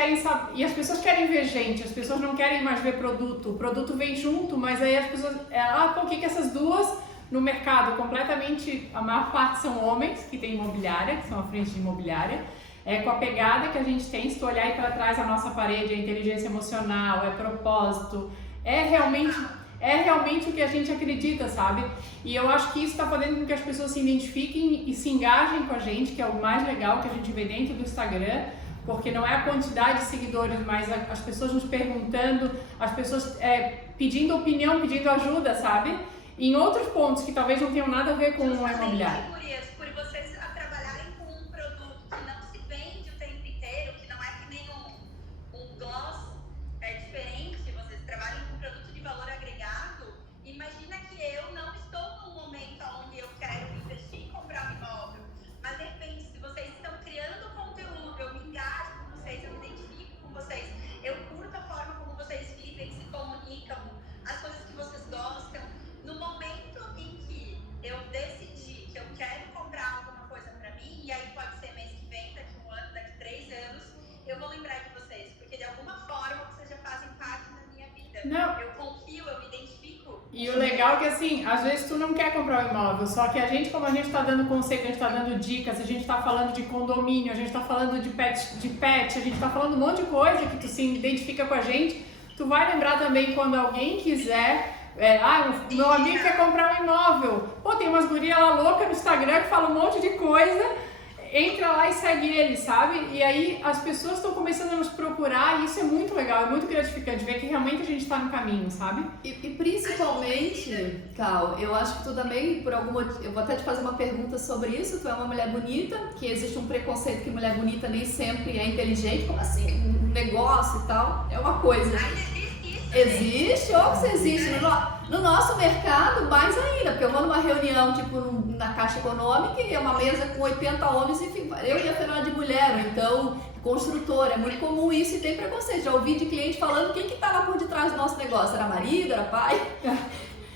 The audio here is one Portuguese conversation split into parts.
querem saber, e as pessoas querem ver gente, as pessoas não querem mais ver produto. O produto vem junto, mas aí as pessoas, por que essas duas no mercado completamente, a maior parte são homens que têm imobiliária, que são à frente de imobiliária, com a pegada que a gente tem, se tu olhar aí para trás a nossa parede, é inteligência emocional, é propósito, é realmente o que a gente acredita, sabe? E eu acho que isso está fazendo com que as pessoas se identifiquem e se engajem com a gente, que é o mais legal que a gente vê dentro do Instagram, porque não é a quantidade de seguidores, mas as pessoas nos perguntando, as pessoas pedindo opinião, pedindo ajuda, sabe? Em outros pontos que talvez não tenham nada a ver com o imobiliário. Por vocês trabalharem com um produto que não se vende o tempo inteiro, que não é que nem um gloss, é diferente, vocês trabalham com um produto de valor agregado. Imagina que eu não estou num momento onde eu quero investir em comprar um imóvel, mas de repente, se vocês estão criando conteúdo, eu me engajo com vocês, eu me identifico com vocês, eu curto a forma como vocês vivem, se comunicam, as coisas que vocês gostam. No momento em que eu decidi que eu quero comprar alguma coisa pra mim, e aí pode ser mês que vem, daqui 1 ano, daqui 3 anos, eu vou lembrar de vocês, porque de alguma forma vocês já fazem parte da minha vida. Não. Eu confio, eu me identifico. E o legal é que assim, às vezes tu não quer comprar um imóvel, só que a gente, como a gente está dando conceito, a gente está dando dicas, a gente está falando de condomínio, a gente está falando de pet, a gente está falando um monte de coisa que tu se identifica com a gente, tu vai lembrar também quando alguém quiser. O meu amigo quer comprar um imóvel. Pô, tem umas gurias lá loucas no Instagram que falam um monte de coisa. Entra lá e segue ele, sabe? E aí as pessoas estão começando a nos procurar e isso é muito legal, é muito gratificante ver que realmente a gente está no caminho, sabe? E principalmente, Cal, eu acho que tu também, por algum motivo, eu vou até te fazer uma pergunta sobre isso, tu é uma mulher bonita, que existe um preconceito que mulher bonita nem sempre é inteligente, como assim, um negócio e tal, é uma coisa. Existe, ou se existe no nosso mercado, mais ainda, porque eu vou numa reunião, tipo, na Caixa Econômica e é uma mesa com 80 homens, enfim, eu e a Fernanda de mulher, ou então construtora, é muito comum isso e tem preconceito. Já ouvi de cliente falando quem que estava por detrás do nosso negócio, era marido, era pai?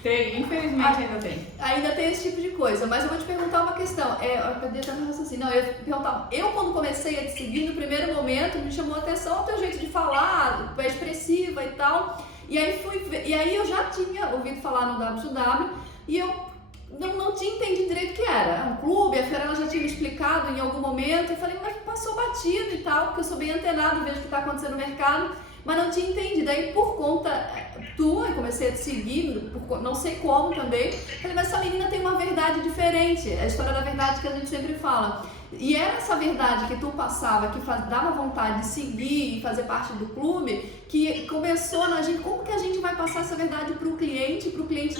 Tem, infelizmente ainda tem. Ainda tem esse tipo de coisa, mas eu vou te perguntar uma questão. Cadê até meu raciocínio? Não, eu ia perguntar. Eu, quando comecei a te seguir, no primeiro momento, me chamou a atenção o teu jeito de falar, é expressiva e tal. E aí eu já tinha ouvido falar no WW e eu não tinha entendido direito o que era. Um clube, a Fernanda já tinha me explicado em algum momento. Eu falei, mas passou batido e tal, porque eu sou bem antenada e vejo o que está acontecendo no mercado. Mas não tinha entendido. Aí por conta tua, eu comecei a te seguir, não sei como também. Falei, mas essa menina tem uma verdade diferente. É a história da verdade que a gente sempre fala. E era essa verdade que tu passava, que dava vontade de seguir e fazer parte do clube, que começou na gente, como que a gente vai passar essa verdade para o cliente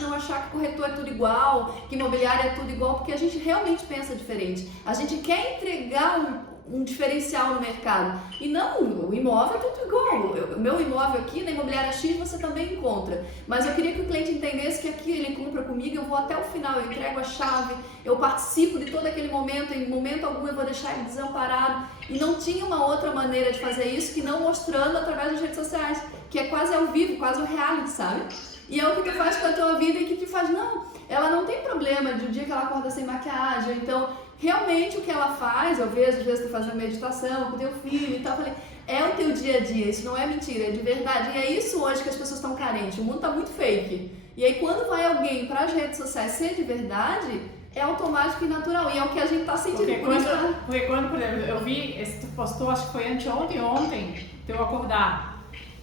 não achar que corretor é tudo igual, que imobiliário é tudo igual, porque a gente realmente pensa diferente. A gente quer entregar um diferencial no mercado. E não, o imóvel é tudo igual. O meu imóvel aqui na Imobiliária X você também encontra. Mas eu queria que o cliente entendesse que aqui ele compra comigo, eu vou até o final, eu entrego a chave, eu participo de todo aquele momento, em momento algum eu vou deixar ele desamparado. E não tinha uma outra maneira de fazer isso que não mostrando através das redes sociais, que é quase ao vivo, quase o reality, sabe? E é o que tu faz com a tua vida e que te faz, não, ela não tem problema de um dia que ela acorda sem maquiagem, então realmente o que ela faz, eu vejo às vezes tu fazendo meditação com teu filho e tal, eu falei, é o teu dia a dia, isso não é mentira, é de verdade. E é isso hoje que as pessoas estão carentes, o mundo tá muito fake. E aí quando vai alguém para as redes sociais ser de verdade, é automático e natural, e é o que a gente tá sentindo. Porque quando, por exemplo, eu vi, esse tu postou, acho que foi ontem, teu acordar.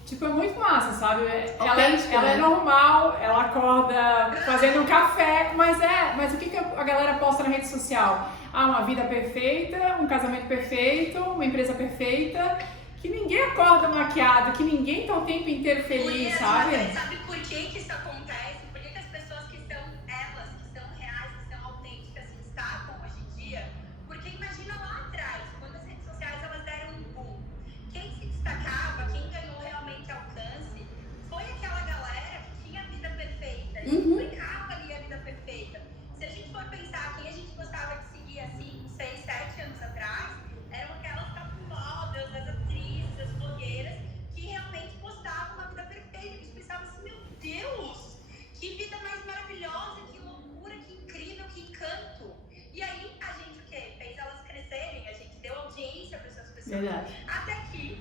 Tipo, é muito massa, sabe? Ela é normal, ela acorda fazendo um café, mas o que a galera posta na rede social? Uma vida perfeita, um casamento perfeito, uma empresa perfeita, que ninguém acorda maquiado, que ninguém tá o tempo inteiro feliz, sabe? Sabe por que isso acontece? Por que as pessoas que são elas, que são reais, que são autênticas, se destacam hoje em dia? Porque imagina lá atrás, quando as redes sociais elas deram um boom, quem se destacava, quem ganhou realmente alcance, foi aquela galera que tinha a vida perfeita, e explicava ali a vida perfeita. Se a gente for pensar quem a gente gostava de seguir assim, 6, 7 anos atrás, eram aquelas top models, as atrizes, as blogueiras, que realmente postavam uma vida perfeita. A gente pensava assim, meu Deus, que vida mais maravilhosa, que loucura, que incrível, que encanto. E aí a gente o quê? Fez elas crescerem, a gente deu audiência para essas pessoas. Verdade. Até que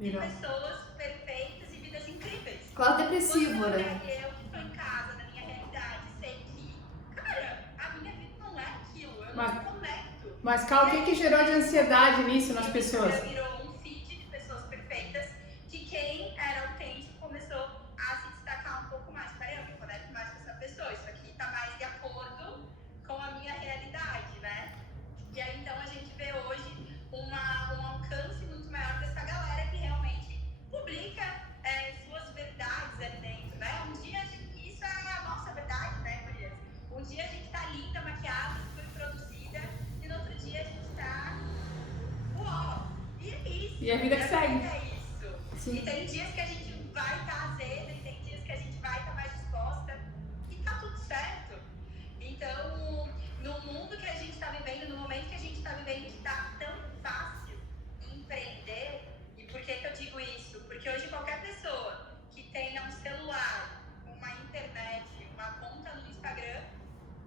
de pessoas perfeitas e vidas incríveis. Quase depressivo, Quando né? eu que estou em casa, na minha realidade, sei que, cara, a minha vida não é aquilo, eu não me conecto. Mas, Cal, o que gerou de ansiedade nisso nas pessoas? Virou um feed de pessoas perfeitas, que quem era autêntico começou a se destacar um pouco mais. Peraí, eu me conecto mais com essa pessoa, isso aqui tá mais de acordo com a minha realidade, né? E aí, então, a gente vê hoje um alcance muito maior dessa galera que realmente publica suas verdades ali dentro, né? Um dia, isso é a nossa verdade, né, Marias? Um dia a gente tá linda, maquiada, super produzida, e no outro dia a gente tá... Uau! E é isso. E a vida que segue. É isso. Sim. E tem dias que a gente vai estar azeda, e tem dias que a gente vai estar mais disposta, e tá tudo certo. Então, no mundo que a gente está vivendo, no momento que a gente está vivendo, que tá tão fácil empreender. E por que eu digo isso? Porque hoje qualquer pessoa que tenha um celular, uma internet, uma conta no Instagram,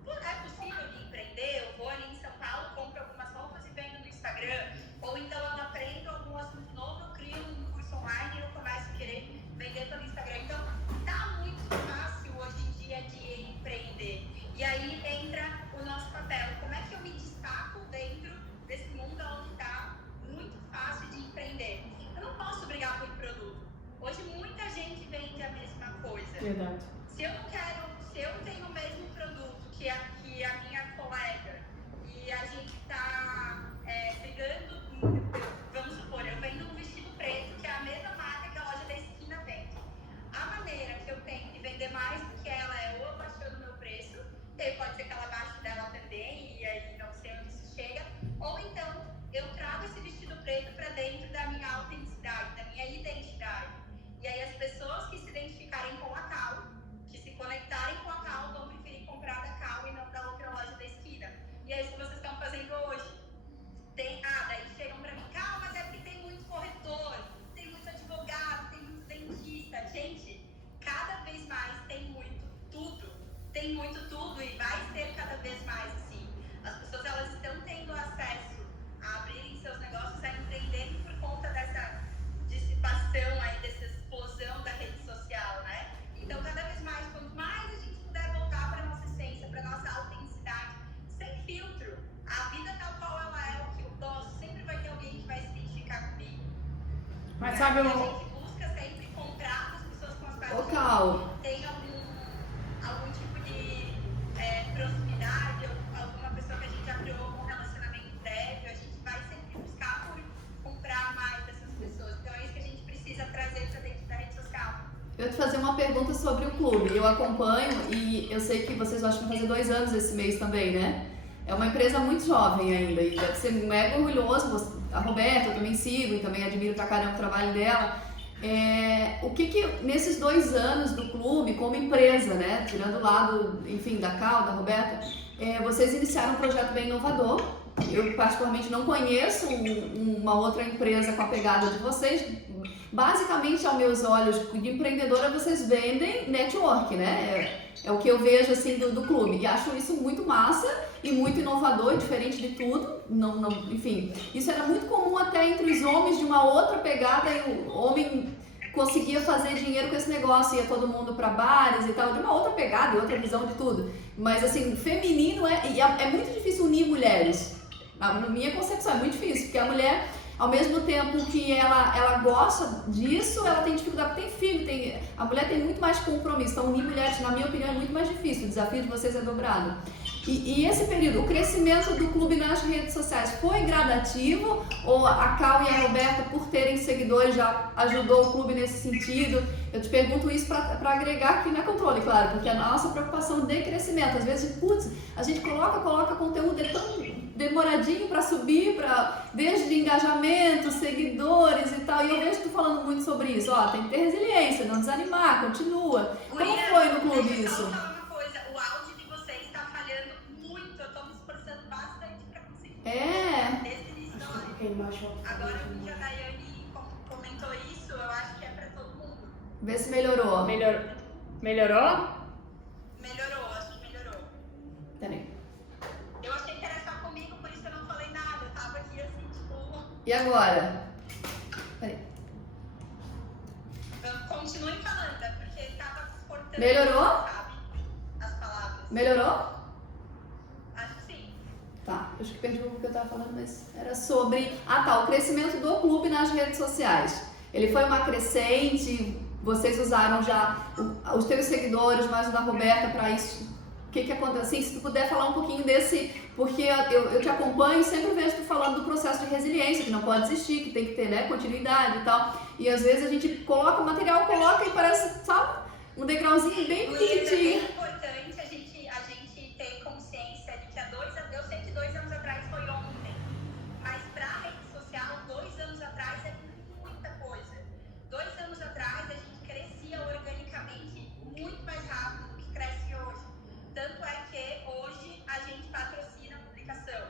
é possível de empreender. Eu vou ali em São Paulo, compro algumas roupas e vendo no Instagram. Ou então eu aprendo algum assunto novo, eu crio um curso online e eu começo a querer vender pelo Instagram. Então, tá muito fácil hoje em dia de empreender. E aí entra o nosso papel. Como é que eu me destaco dentro desse mundo onde tá muito fácil de empreender? Eu não posso brigar por produto. Hoje muita gente vende a mesma coisa. Verdade. Se eu tenho o mesmo produto que a minha colega e a gente está brigando, vamos supor, eu vendo um vestido preto que é a mesma marca que a loja da esquina vende. A maneira que eu tenho de vender mais do que ela é ou abaixando o meu preço, e aí pode ser que ela abaixe dela também, e aí não sei onde isso chega, ou então eu trago esse vestido preto para dentro da minha autenticidade, da minha identidade. E aí as pessoas que se identificarem com a Cal, que se conectarem com a Cal, vão preferir comprar da Cal e não da outra loja da esquina. E é isso que vocês estão fazendo hoje. Daí chegam pra mim, Cal, mas é porque tem muito corretor, tem muito advogado, tem muito dentista. Gente, cada vez mais tem muito tudo. Tem muito tudo e vai ser cada vez mais assim. As pessoas, elas estão tendo acesso a abrirem seus negócios, a empreenderem por conta dessa dissipação aí, dessa explosão da rede social, né? Então, cada vez mais, quanto mais a gente puder voltar para nossa essência, para nossa autenticidade, sem filtro, a vida tal qual ela é, o que eu gosto, sempre vai ter alguém que vai se identificar comigo. Mas sabe, A gente busca sempre comprar as pessoas com as quais Ô, Cal, tem algum tipo de proximidade, ou alguma pessoa que a gente já criou um relacionamento prévio, a gente vai sempre buscar por comprar mais dessas pessoas. Então é isso que a gente precisa trazer para dentro da rede social. eu te fazer uma pergunta sobre o clube. Eu acompanho e eu sei que vocês vão fazer 2 anos esse mês também, né? É uma empresa muito jovem ainda e deve ser mega orgulhoso. A Roberta eu também sigo e também admiro pra caramba o trabalho dela. O que nesses 2 anos do clube, como empresa, né? Tirando o lado, enfim, da Cal, da Roberta, vocês iniciaram um projeto bem inovador. Eu particularmente não conheço uma outra empresa com a pegada de vocês. Basicamente, aos meus olhos de empreendedora, vocês vendem network, né? É o que eu vejo assim do clube. E acho isso muito massa e muito inovador, diferente de tudo. Enfim, isso era muito comum até entre os homens de uma outra pegada, e o homem conseguia fazer dinheiro com esse negócio, ia todo mundo para bares e tal, de uma outra pegada, outra visão de tudo. Mas assim, feminino é muito difícil unir mulheres. Na minha concepção é muito difícil, porque a mulher, ao mesmo tempo que ela gosta disso, ela tem dificuldade, tem filho, a mulher tem muito mais compromisso. Então unir mulheres, na minha opinião, é muito mais difícil, o desafio de vocês é dobrado. E esse período, o crescimento do clube nas redes sociais foi gradativo? Ou a Cal e a Roberta, por terem seguidores, já ajudou o clube nesse sentido? Eu te pergunto isso para agregar aqui na Controle, claro, porque a nossa preocupação de crescimento, às vezes, a gente coloca conteúdo, é tão demoradinho para subir, desde engajamento, seguidores e tal, e eu vejo tu falando muito sobre isso, tem que ter resiliência, não desanimar, continua. Como foi no clube isso? Nesse início da live. Agora que a Daiane comentou isso, eu acho que é pra todo mundo. Vê se melhorou. Melhorou? Melhorou, acho que melhorou. Peraí. Eu achei que era só comigo, por isso eu não falei nada. Eu tava aqui assim, tipo... E agora? Peraí. Melhorou? sabe? As palavras. Melhorou? Acho que sim. Tá, acho que perdi o que eu tava falando, mas era sobre... o crescimento do clube nas redes sociais. Ele foi uma crescente, vocês usaram já os teus seguidores, mais o da Roberta, para isso. O que aconteceu? Assim, se tu puder falar um pouquinho desse, porque eu te acompanho e sempre vejo tu falando do processo de resiliência, que não pode desistir, que tem que ter, né, continuidade e tal. E às vezes a gente coloca o material, coloca e parece, sabe, um degrauzinho bem pequenininho. É importante a gente ter consciência de que eu sei que 2 anos atrás foi ontem, mas para a rede social, 2 anos atrás é muita coisa. 2 anos atrás a gente crescia organicamente muito mais rápido do que cresce hoje. Tanto é que hoje a gente patrocina a publicação.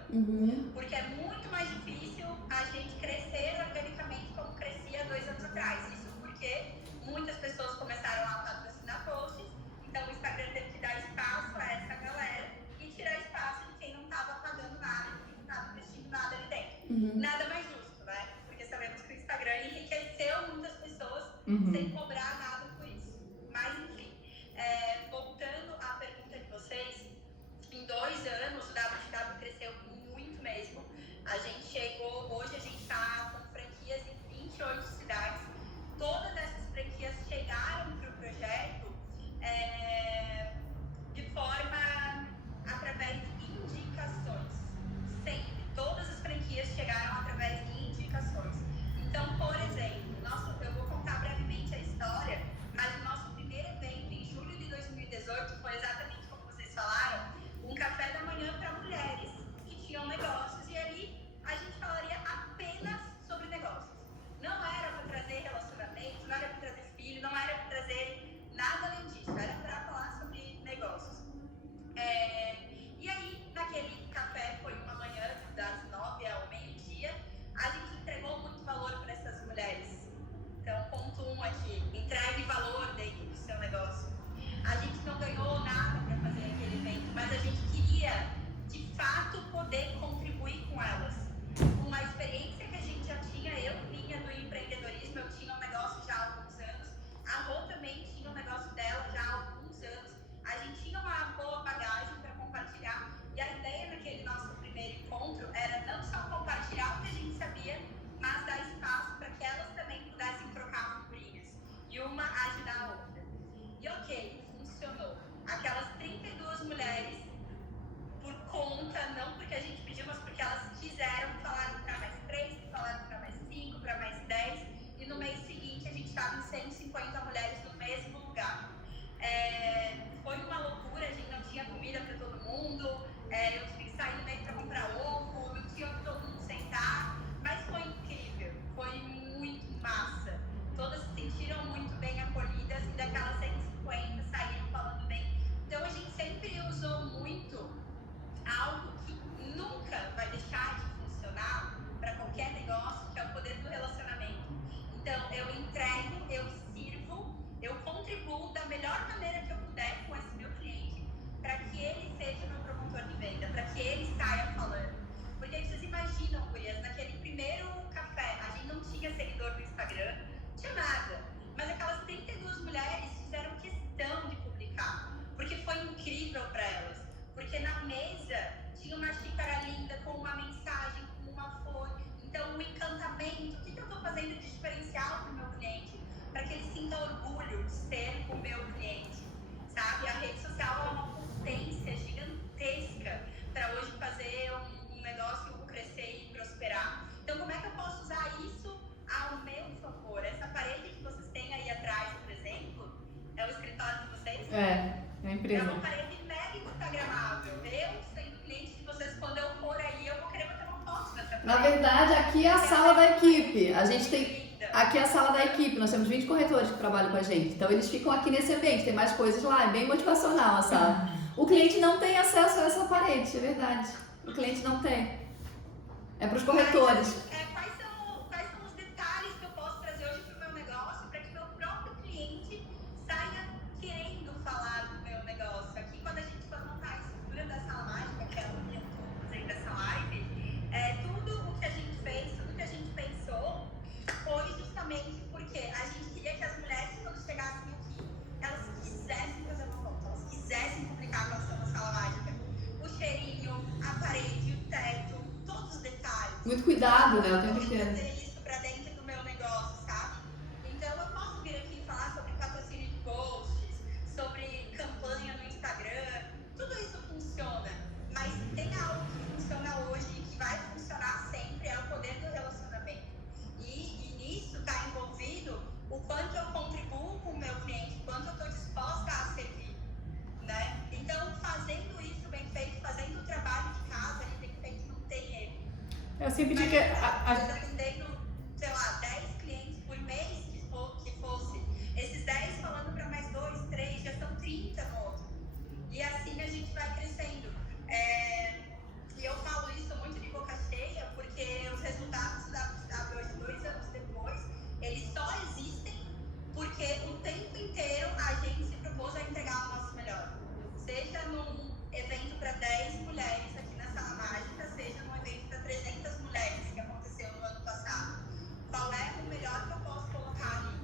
Porque é muito mais difícil a gente crescer organicamente como crescia 2 anos atrás. Isso porque muitas pessoas começaram a patrocinar posts, então o Instagram teve que dar espaço a essa galera e tirar espaço de quem não estava pagando nada, quem não estava investindo nada ali dentro. Nada mais justo, né? Porque sabemos que o Instagram enriqueceu muitas pessoas sem cobrar nada por isso. Mas enfim, voltando à pergunta de vocês, em 2 anos o WTW cresceu muito mesmo. A gente chegou, hoje a gente está com franquias em 28 cidades. Todas essas franquias chegaram para o projeto de forma através de indicações. Sempre. Todas as franquias chegaram através de indicações. Então, por exemplo, eu vou contar brevemente a história, mas o nosso primeiro evento em julho de 2018 foi exatamente como vocês falaram, um café da manhã para mulheres que tinham negócios, e ali a gente falaria apenas sobre negócios. Não era para trazer relacionamento, não era para trazer filho, não era para trazer nada além disso, era para falar sobre negócios. E aí, naquele café, foi uma manhã das 9 ao meio-dia, a gente entregou muito valor para essas mulheres. Então, ponto 1 aqui, entregue valor dentro do seu negócio. A gente não ganhou nada para fazer aquele evento, mas a gente queria, de fato, poder contribuir com elas. Uma experiência que a gente já tinha, eu vinha do empreendedorismo, eu tinha um negócio já há alguns anos, a Rô também tinha um negócio dela já há alguns anos, a gente tinha uma boa bagagem para compartilhar, e a ideia naquele nosso primeiro encontro era não só compartilhar o que a gente sabia, mas dar espaço para que elas também pudessem trocar figurinhas, e uma ajudar a outra. E ok, funcionou. Aquelas 32 mulheres, por conta, não porque a gente pediu, mas porque elas quiseram, falaram para mais 3, falaram para mais 5, para mais 10, e no mês seguinte a gente estava em 150 mulheres no mesmo lugar. Foi uma loucura, a gente não tinha comida para todo mundo, eu tive que sair no meio para comprar ovo, não tinha onde todo mundo sentar, mas foi incrível, foi muito massa. Todas se sentiram muito bem acolhidas e daquelas 150 saíram falando bem. Então a gente sempre usou muito algo que nunca vai deixar de funcionar para qualquer negócio, que é o poder do relacionamento. Então eu entrego, eu sirvo, eu contribuo da melhor maneira que eu puder com esse meu cliente para que ele seja meu promotor de venda, para que ele saia falando. Porque vocês imaginam, gurias, naquele primeiro café, a gente não tinha seguidor no Instagram, não tinha nada. Mas aquelas 32 mulheres fizeram questão de publicar, porque foi incrível para elas. Porque na mesa tinha uma xícara linda com uma mensagem, com uma flor. Então o encantamento, o que eu estou fazendo de diferencial para o meu cliente? Para que ele sinta orgulho de ser o meu cliente, sabe? A rede social é uma potência gigantesca para hoje fazer um negócio crescer e prosperar. Então como é que eu posso usar isso ao meu favor? Essa parede que vocês têm aí atrás, por exemplo, é o escritório de vocês? É a empresa. É uma parede mega instagramável. Eu, sendo cliente de vocês, quando eu for aí, eu vou querer bater uma foto nessa parede. Na verdade, aqui é a sala da equipe. A gente tem... Aqui é a sala da equipe, nós temos 20 corretores que trabalham com a gente. Então eles ficam aqui nesse ambiente, tem mais coisas lá, é bem motivacional a sala. O cliente não tem acesso a essa parede, é verdade. O cliente não tem. É para os corretores. Quais são os detalhes que eu posso trazer hoje para o meu negócio para que meu próprio cliente saia querendo falar do meu negócio? Aqui, quando a gente for montar a estrutura da sala mágica, que é o que eu estou fazendo essa live, tudo o que a gente fez, tudo que a gente pensou, foi justamente porque a gente queria que as mulheres, quando chegassem aqui, elas quisessem Muito cuidado, né? O tempo Eu inteiro. trazer isso para dentro do meu negócio, sabe? Então eu posso vir aqui e falar sobre patrocínio de posts, sobre campanha no Instagram, tudo isso funciona, mas tem algo que funciona hoje e que vai funcionar sempre, é o poder do relacionamento. E nisso está envolvido o quanto eu contribuo com o meu cliente, o quanto eu estou disposta a servir, né? Então, fazendo isso bem feito, fazendo o trabalho de casa bem feito, não tem erro. Eu sempre digo que Atendendo, sei lá, 10 clientes por mês, que fosse, esses 10 falando para mais 2, 3, já são 30 no outro. E assim a gente vai crescendo. E eu falo isso muito de boca cheia, porque os resultados da hoje, 2 anos depois, eles só existem porque o tempo inteiro a gente se propôs a entregar o nosso melhor. Seja num evento para 10 mulheres aqui na Sala Mágica, seja num evento para 300 mulheres que aconteceu no ano passado. Qual é o melhor que eu posso colocar ali?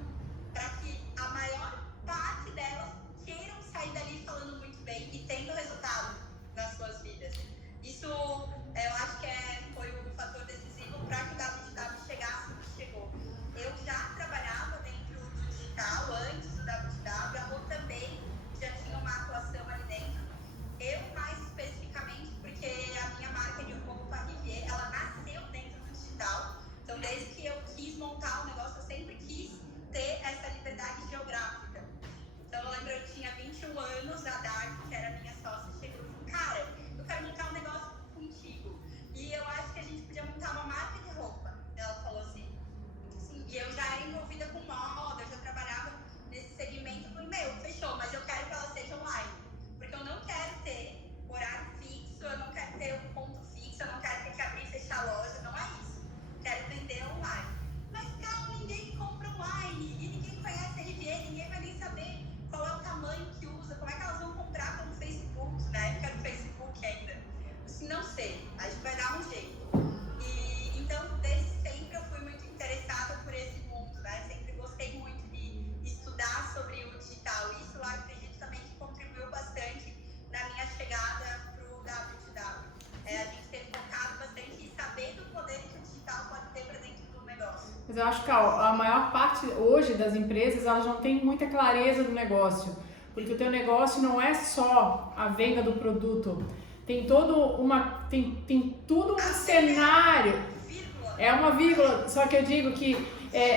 Para que a maior parte delas queiram sair dali falando muito bem e tendo resultado nas suas vidas. Isso eu acho que foi o fator decisivo para que o WTW chegasse onde chegou. Eu já trabalhava dentro do digital antes do WTW, a Rô também já tinha uma atuação ali dentro. Eu mais especificamente porque a minha marca de roupa Rivier, ela nasceu dentro do digital. Então desde que eu quis montar o negócio, eu sempre quis ter essa liberdade geográfica. Então eu lembro, eu tinha 21 anos, a Dark, que era minha sócia, chegou e falou: cara, eu quero montar um negócio contigo. E eu acho que a gente podia montar uma marca de roupa. Ela falou assim. E eu já era envolvida com moda, eu já trabalhava nesse segmento. Eu falei: fechou, mas eu quero que ela seja online. Porque eu não quero ter horário fixo, eu não quero ter um ponto fixo, eu não quero ter que abrir e fechar a loja, não é isso. Quero vender online. Mas, calma, ninguém compra online e ninguém conhece a Rivier, ninguém vai nem saber qual é o tamanho que usa, como é que elas vão comprar pelo Facebook, na época do Facebook ainda. Assim, não sei, a gente vai dar um jeito. E então, desde sempre eu fui muito interessada por esse mundo, né? Sempre gostei muito de estudar sobre o digital. Isso eu acredito também que contribuiu bastante na minha chegada para o WTW. A gente ter focado bastante em saber do poder que o digital pode ter para dentro do negócio. Mas eu acho que a maior parte hoje das empresas, elas não têm muita clareza do negócio, porque o teu negócio não é só a venda do produto, tem tem tudo um cenário, é uma vírgula, só que eu digo que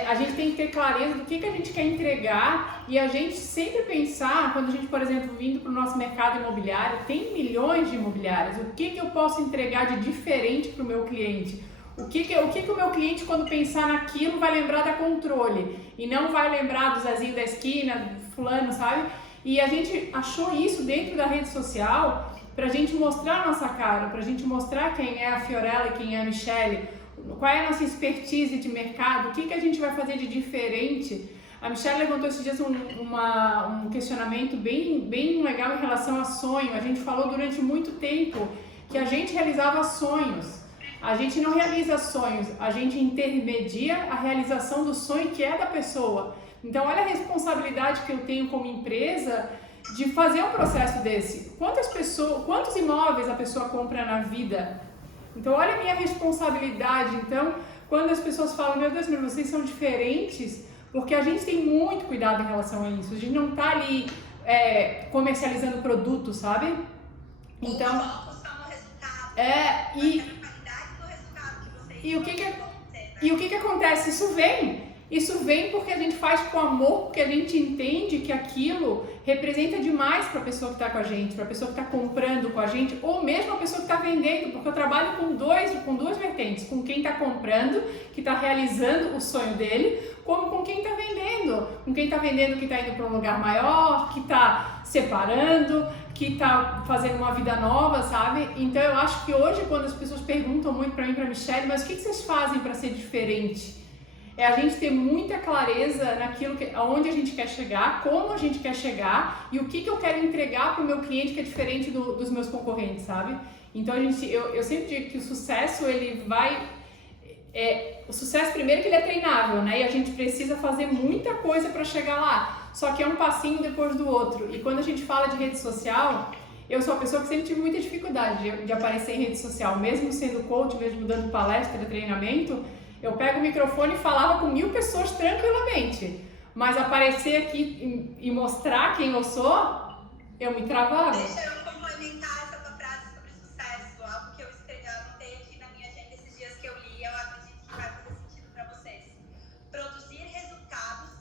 a gente tem que ter clareza do que a gente quer entregar e a gente sempre pensar, quando a gente, por exemplo, vindo para o nosso mercado imobiliário, tem milhões de imobiliários, o que eu posso entregar de diferente para o meu cliente? O que o meu cliente, quando pensar naquilo, vai lembrar da Controle e não vai lembrar do Zezinho da esquina, do fulano, sabe? E a gente achou isso dentro da rede social pra gente mostrar a nossa cara, pra gente mostrar quem é a Fiorella e quem é a Michelle, qual é a nossa expertise de mercado, o que a gente vai fazer de diferente. A Michelle levantou esses dias um questionamento bem legal em relação a sonho. A gente falou durante muito tempo que a gente realizava sonhos. A gente não realiza sonhos, a gente intermedia a realização do sonho que é da pessoa. Então, olha a responsabilidade que eu tenho como empresa de fazer um processo desse. Quantos imóveis a pessoa compra na vida? Então, olha a minha responsabilidade. Então, quando as pessoas falam: meu Deus, mas vocês são diferentes, porque a gente tem muito cuidado em relação a isso. A gente não tá ali comercializando produto, sabe? Então, e o que acontece? Isso vem porque a gente faz com amor, porque a gente entende que aquilo representa demais para a pessoa que está com a gente, para a pessoa que está comprando com a gente, ou mesmo a pessoa que está vendendo, porque eu trabalho com duas vertentes, com quem está comprando, que está realizando o sonho dele, como com quem está vendendo, que está indo para um lugar maior, que está separando, que está fazendo uma vida nova, sabe? Então eu acho que hoje, quando as pessoas perguntam muito para mim, para a Michelle, mas o que vocês fazem para ser diferente? É a gente ter muita clareza naquilo aonde a gente quer chegar, como a gente quer chegar e o que eu quero entregar para o meu cliente que é diferente dos meus concorrentes, sabe? Então eu sempre digo que o sucesso, ele vai... o sucesso, primeiro, que ele é treinável, né? E a gente precisa fazer muita coisa para chegar lá. Só que é um passinho depois do outro. E quando a gente fala de rede social, eu sou uma pessoa que sempre tive muita dificuldade de aparecer em rede social, mesmo sendo coach, mesmo dando palestra, treinamento, eu pego o microfone e falava com 1000 pessoas tranquilamente, mas aparecer aqui e mostrar quem eu sou, eu me travava. Deixa eu complementar essa tua frase sobre sucesso, algo que eu anotei aqui na minha agenda esses dias que eu li, eu acredito que vai fazer sentido para vocês. Produzir resultados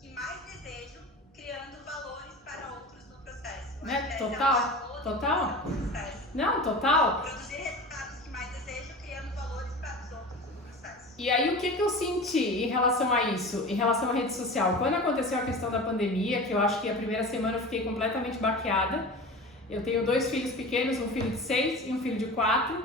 que mais desejo, criando valores para outros no processo. Né? Total. Não, total. Produzir resultados que mais desejo, criando valores para os outros no processo. E aí, o que eu senti em relação a isso, em relação à rede social? Quando aconteceu a questão da pandemia, que eu acho que a primeira semana eu fiquei completamente baqueada, eu tenho 2 filhos pequenos, um filho de 6 e um filho de 4,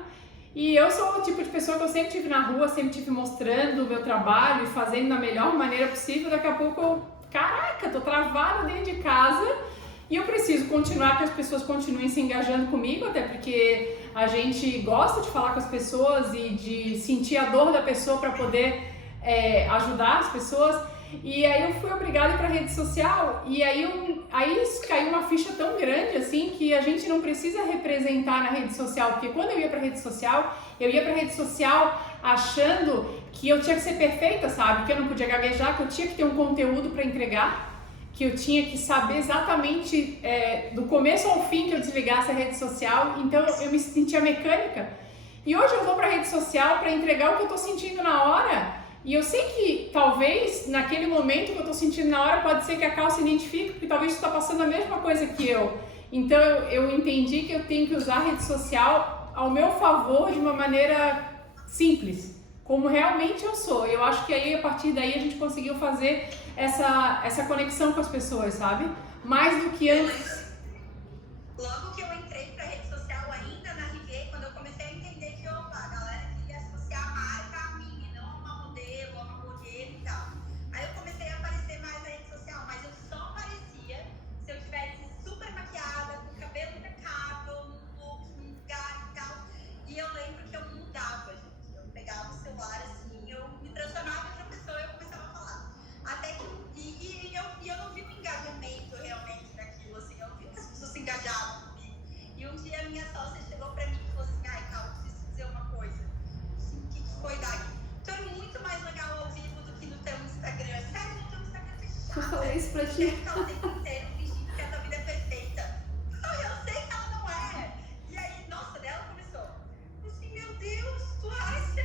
e eu sou o tipo de pessoa que eu sempre estive na rua, sempre estive mostrando o meu trabalho e fazendo da melhor maneira possível. Daqui a pouco eu, caraca, tô travada dentro de casa e eu preciso continuar, que as pessoas continuem se engajando comigo, até porque a gente gosta de falar com as pessoas e de sentir a dor da pessoa para poder ajudar as pessoas. E aí eu fui obrigada a ir para a rede social e aí caiu uma ficha tão grande assim que a gente não precisa representar na rede social, porque quando eu ia para a rede social, eu ia para a rede social achando que eu tinha que ser perfeita, sabe? Que eu não podia gaguejar, que eu tinha que ter um conteúdo para entregar, que eu tinha que saber exatamente do começo ao fim que eu desligasse a rede social. Então eu me sentia mecânica. E hoje eu vou para a rede social para entregar o que eu estou sentindo na hora. E eu sei que talvez naquele momento que eu estou sentindo na hora pode ser que a Cal se identifique, porque talvez você está passando a mesma coisa que eu. Então eu entendi que eu tenho que usar a rede social ao meu favor de uma maneira simples, como realmente eu sou. Eu acho que aí a partir daí a gente conseguiu fazer essa conexão com as pessoas, sabe? Mais do que antes. Logo que eu entrei pra rede social ainda na Rivier, quando eu comecei a entender que a galera queria associar a marca a mim, e não a uma modelo, a uma blogueira e tal. Aí eu comecei a aparecer mais na rede social, mas eu só aparecia se eu tivesse super maquiada, com o cabelo impecável, num look, num lugar e tal. E eu lembro que eu mudava, gente. Eu pegava o celular assim, eu me transformava em outra pessoa e eu começava a falar. Até que eu não vi um engajamento realmente naquilo, assim, eu não vi que as pessoas se engajavam comigo. E um dia a minha sócia chegou pra mim e falou assim, ai, Cal, eu preciso dizer uma coisa. Assim, o que foi, Dagny? Tu é muito mais legal ao vivo do que no teu Instagram. Sério, no teu Instagram tu é chata. Eu falei isso pra ti. Tu quer ficar o tempo inteiro fingindo que a tua vida é perfeita. Eu sei que ela não é. E aí, nossa, dela começou. Eu assim, meu Deus, tu acha?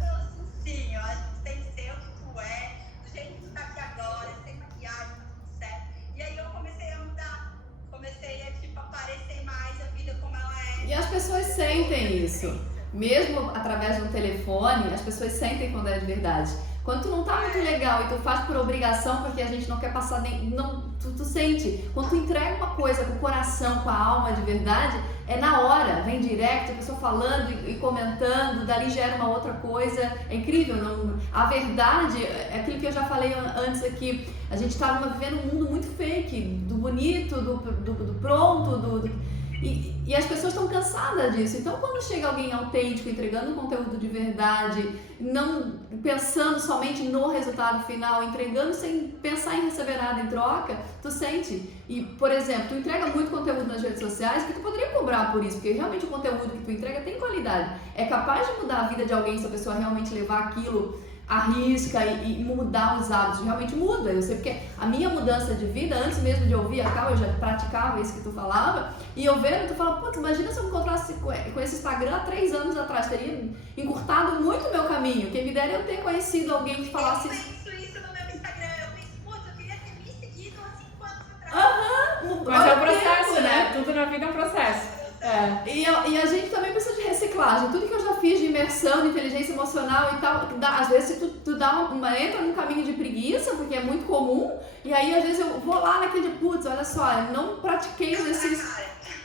Eu assim, sim, eu acho que tu tem que ser o que tu é, do jeito que tu tá aqui agora, sem maquiagem, tá tudo certo. E aí eu comecei a mudar. Comecei a, tipo, aparecer mais a vida como ela é. E as pessoas sentem isso. Mesmo através do telefone, as pessoas sentem quando é de verdade. Quando tu não tá muito legal e tu faz por obrigação, porque a gente não quer passar nem... Tu sente. Quando tu entrega uma coisa com o coração, com a alma de verdade, é na hora. Vem direct, a pessoa falando e comentando, dali gera uma outra coisa. É incrível. Não? A verdade, é aquilo que eu já falei antes aqui, a gente tá vivendo um mundo muito fake, do bonito, do pronto, e as pessoas estão cansadas disso. Então, quando chega alguém autêntico, entregando um conteúdo de verdade, não pensando somente no resultado final, entregando sem pensar em receber nada em troca, tu sente. E, por exemplo, tu entrega muito conteúdo nas redes sociais que tu poderia cobrar por isso, porque realmente o conteúdo que tu entrega tem qualidade. É capaz de mudar a vida de alguém se a pessoa realmente levar aquilo à risca e mudar os hábitos. Realmente muda. Eu sei porque a minha mudança de vida, antes mesmo de ouvir a Cal, eu já praticava isso que tu falava, e eu vendo, tu fala, pô, imagina se eu me encontrasse com esse Instagram há 3 anos atrás, teria encurtado muito o meu caminho. Quem me dera eu ter conhecido alguém que falasse isso. Eu penso isso no meu Instagram, eu penso, putz, eu queria ter me seguido há 5 anos atrás. Mas é um processo, né? Tudo na vida é um processo. E a gente também precisa de reciclagem. Tudo que eu já fiz de imersão, de inteligência emocional e tal, às vezes tu entra num caminho de preguiça, porque é muito comum, e aí às vezes eu vou lá naquele de putz, olha só, eu não pratiquei exercício.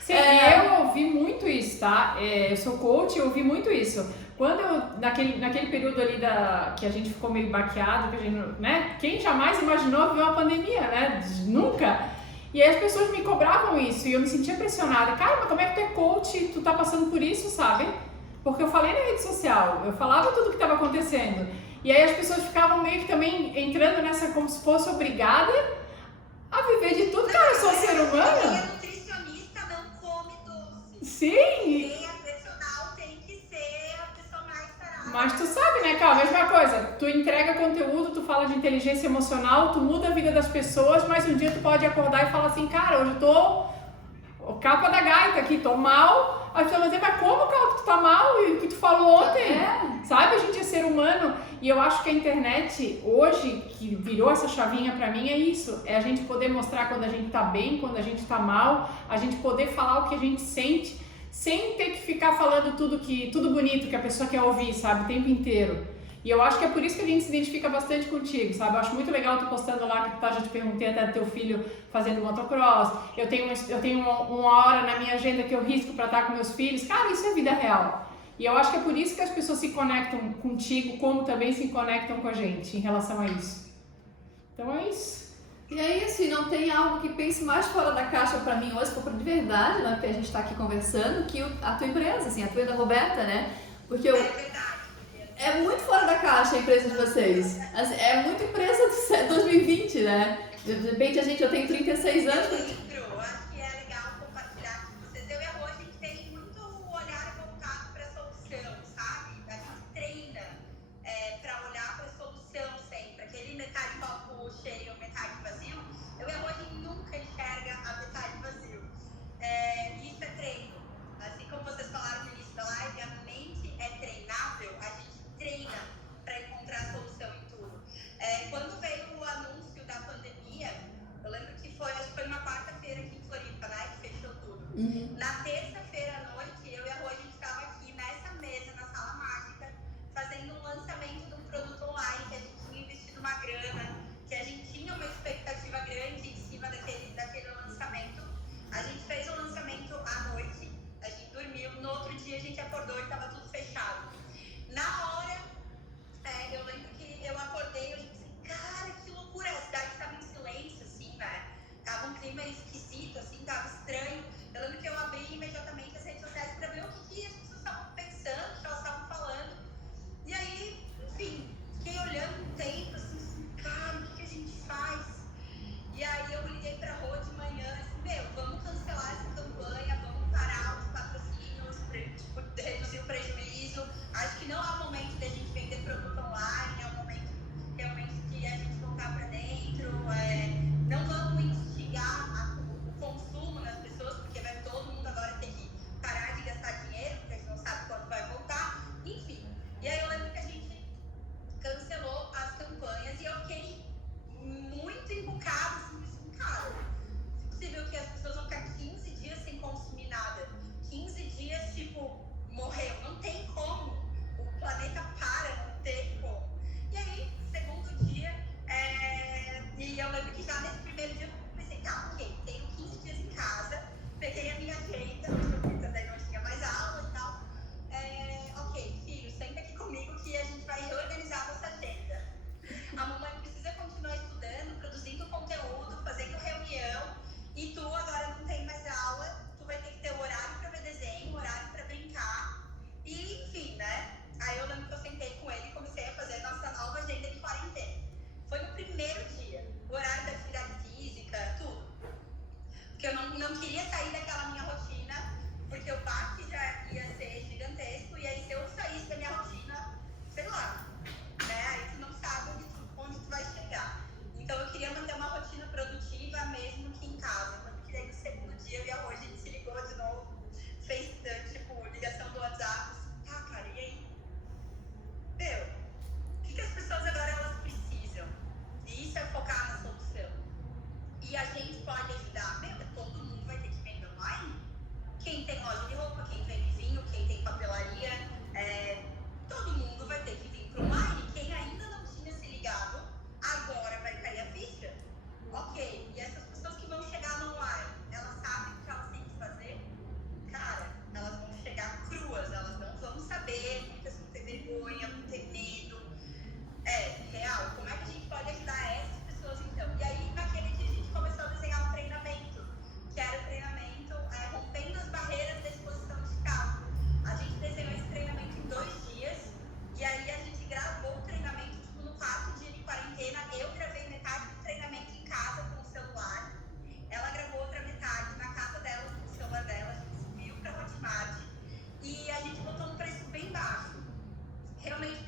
Sim, eu ouvi muito isso, tá? Eu sou coach e eu ouvi muito isso. Quando eu, naquele período ali que a gente ficou meio baqueado, que a gente, né? Quem jamais imaginou viver uma pandemia, né? Nunca! E aí as pessoas me cobravam isso e eu me sentia pressionada. Cara, mas como é que tu é coach e tu tá passando por isso, sabe? Porque eu falei na rede social, eu falava tudo o que estava acontecendo. E aí as pessoas ficavam meio que também entrando nessa como se fosse obrigada a viver de tudo. Cara, eu sou ser humano. A nutricionista não come Sim! Quem é personal tem que ser a pessoa mais tarada. Mas tu sabe, né, Cal? Mesma coisa. Tu entrega conteúdo, tu fala de inteligência emocional, tu muda a vida das pessoas, mas um dia tu pode acordar e falar assim, cara, hoje eu tô capa da gaita aqui, tô mal. As pessoas vão dizer, mas como, Cal, tu tá mal? E o que tu falou ontem? Sabe? A gente é ser humano. E eu acho que a internet, hoje, que virou essa chavinha pra mim, é isso. É a gente poder mostrar quando a gente tá bem, quando a gente tá mal, a gente poder falar o que a gente sente, sem ter que ficar falando tudo bonito que a pessoa quer ouvir, sabe? O tempo inteiro. E eu acho que é por isso que a gente se identifica bastante contigo, sabe? Eu acho muito legal tu postando lá que tu tá, já te perguntei até do teu filho fazendo motocross. Eu tenho uma hora na minha agenda que eu risco pra estar com meus filhos. Cara, isso é vida real. E eu acho que é por isso que as pessoas se conectam contigo, como também se conectam com a gente em relação a isso. Então é isso. E é isso, e não tem algo que pense mais fora da caixa pra mim hoje, de verdade, né? Porque a gente tá aqui conversando, que a tua empresa, assim, a tua e da Roberta, né? Porque eu... É verdade. É muito fora da caixa a empresa de vocês. Assim, é muito empresa do 2020, né? De repente eu tenho 36 anos. Eu acho que é legal compartilhar com vocês. Eu e a Rô, a gente tem muito olhar voltado para a solução, sabe? A gente treina para olhar para a solução sempre. Aquele metade copo cheio, metade vazio. Eu e a Rô, a gente nunca enxerga a metade vazio. Isso é treino. Assim como vocês falaram no início da live, a mente é treinável, a gente treina para encontrar solução em tudo. Quando veio o anúncio da pandemia, eu lembro que acho que foi uma quarta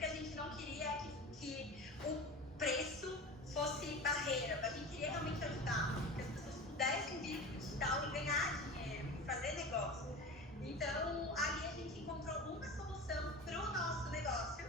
que a gente não queria que o preço fosse barreira, a gente queria realmente ajudar, que as pessoas pudessem vir para o digital e ganhar dinheiro, e fazer negócio. Então, ali a gente encontrou uma solução para o nosso negócio,